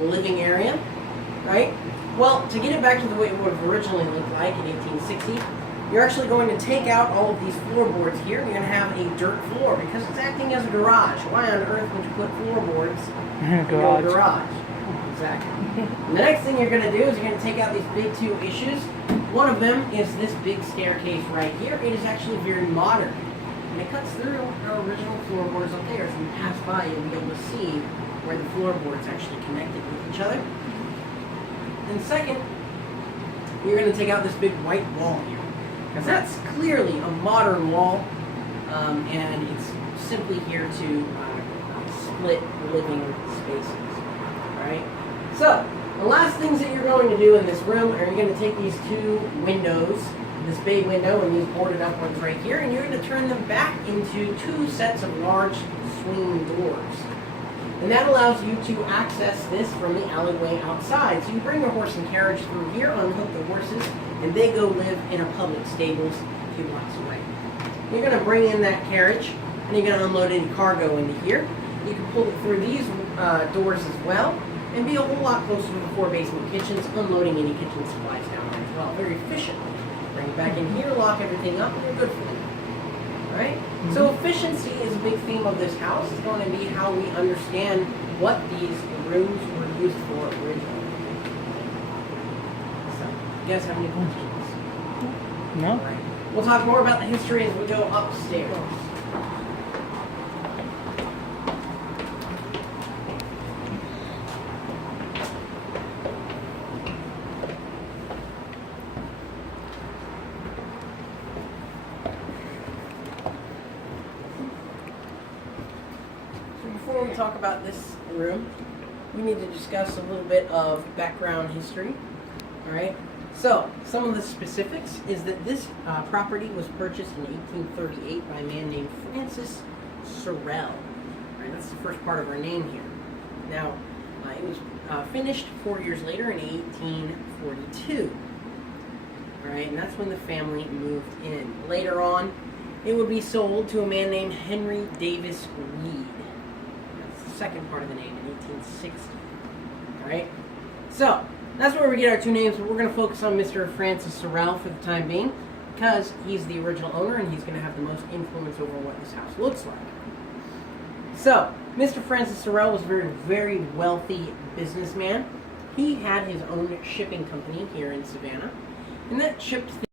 living area, right? Well, to get it back to the way it would have originally looked like in 1860, you're actually going to take out all of these floorboards here. You're going to have a dirt floor because it's acting as a garage. Why on earth would you put floorboards in a garage? Exactly. And the next thing you're going to do is you're going to take out these big two issues. One of them is this big staircase right here. It is actually very modern. And it cuts through our original floorboards up there. As you pass by, you'll be able to see where the floorboards actually connected with each other. And second, you're going to take out this big white wall here. Because that's clearly a modern wall, and it's simply here to split living spaces. Alright? So, the last things that you're going to do in this room are you're going to take these two windows, this bay window and these boarded up ones right here, and you're going to turn them back into two sets of large swing doors. And that allows you to access this from the alleyway outside. So you bring your horse and carriage through here, unhook the horses, and they go live in a public stables a few blocks away. You're going to bring in that carriage, and you're going to unload any cargo into here. You can pull it through these doors as well, and be a whole lot closer to the 4 basement kitchens, unloading any kitchen supplies down there as well, very efficiently. Bring it back in here, lock everything up, and you're good for it. Right? Mm-hmm. So efficiency is a big theme of this house. It's going to be how we understand what these rooms were used for originally. So, you guys have any questions? No. All right. We'll talk more about the history as we go upstairs. Before we talk about this room, we need to discuss a little bit of background history. All right. So, some of the specifics is that this property was purchased in 1838 by a man named Francis Sorrel. All right, that's the first part of our name here. Now, it was finished 4 years later in 1842. All right, and that's when the family moved in. Later on, it would be sold to a man named Henry Davis Weed. Second part of the name in 1860. Alright? So, that's where we get our two names, but we're going to focus on Mr. Francis Sorrel for the time being, because he's the original owner and he's going to have the most influence over what this house looks like. So, Mr. Francis Sorrel was a very, very wealthy businessman. He had his own shipping company here in Savannah, and that shipped